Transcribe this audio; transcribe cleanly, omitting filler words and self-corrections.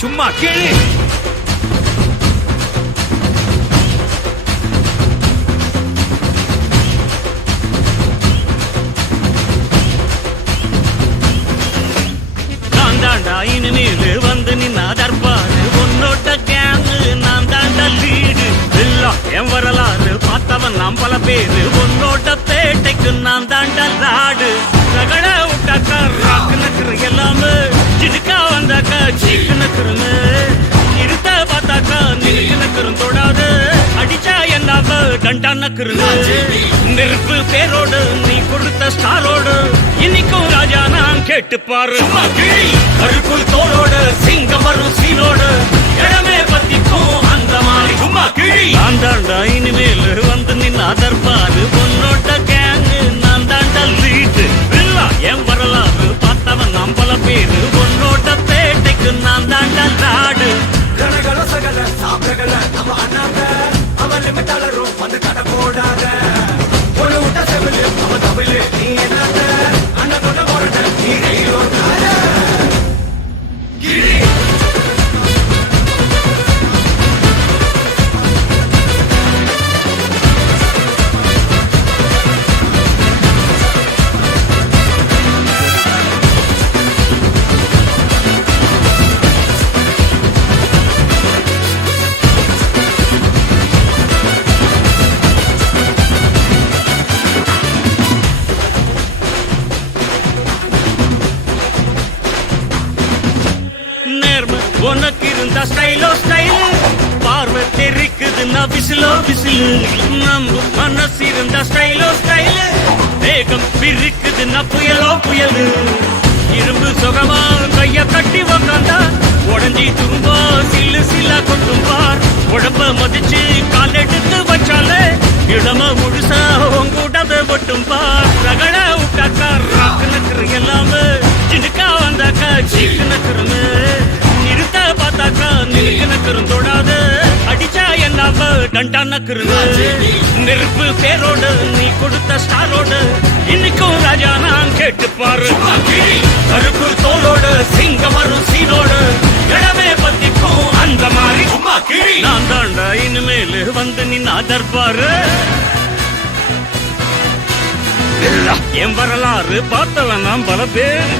சும்மா கேளு. நான் தாண்டா இனிமேல் வந்து நின்னா தற்பாரு உன்னோட்ட கேங்கு நான் தாண்டா லீடு எல்லாம் என் வரலாறு பார்த்தவன் நாம் பல பேரு உன்னோட்ட பேட்டைக்கு நான் தாண்டா லாடு ரகட விட்டாக்கா ராக்கு நக்குற எல்லாமே சிடுக்கா வந்தாக்கா சீக்கு நக்குறமே இருத்த பார்த்தாக்கா நிறுக்கு நக்குறும் தொடாது அடிச்சா என்னாவ டண்டா நக்குறது நெருப்பு பேரோடு நீ கொடுத்த ஸ்டாரோடு இன்னைக்கும் ராஜா நான் கேட்டு பாரு அருக்குள் தோளோடு சிங்கம் வரும் சீனோடு இடமே பத்திக்கும் அந்த மாதிரி சும்மா கிழி நான் தாண்டா இனிமேல் வந்து நின்று அதற்பாரு பொன்னோட்ட கேங்கு நான் தாண்டா லீட்டு இல்ல என் வரலாறு பார்த்தவன் நாம் பல பேரு பொன்னோட்ட பேட்டைக்கு நான் தாண்டா லாடு கனகள சகல சாப்பிடல நம்ம அண்ணாங்க அவன் லிமிட்டாளரும் வந்து கடை போடாத ஒரு விட்ட செவிலு அவன் தமிழ் நீ என்னங்க அண்ணன் கொண்ட போறத நீ கையோட்டாத கிரி உனக்கு இருந்தா ஸ்டைலோ ஸ்டைலு பார்வை தெரிக்குதுன்னா விசிலோ விசிலு நம்ம மனசு இருந்தா ஸ்டைலோ ஸ்டைலு வேகம் பிரிக்குதுன்னா புயலோ புயலு இரும்பு சுகமா கைய கட்டி உக்காந்தா உடஞ்சி துரும்பா சில்லு சில்லா கொட்டும் பார் உடம்ப மதிச்சு கால் எடுத்து வச்சாலே இடம முழுசா உங்கூட்டத ஒட்டும் பார் ரகட விட்டாக்கா ராக்கு நக்குற எல்லாமே சின்னுக்கா வந்தாக்கா சீக்கு நக்குறமே நிறுத்த பார்த்தாக்கா நிறுக்கு நக்குறும் தொடாது அடிச்சா என்னாவ டண்டா நக்குறது நெருப்பு பேரோடு நீ கொடுத்த ஸ்டாரோடு இன்னைக்கும் ராஜா நான் கேட்டு பாரு கருப்பு தோளோடு சிங்கம் வரும் சீனோடு இடமே பத்திக்கும் அந்த மாதிரி சும்மா கிழி நான் தாண்டா இனிமேல் வந்து நின்று அதற்பாரு என் வரலாறு பார்த்தவன் நாம் பல பேர்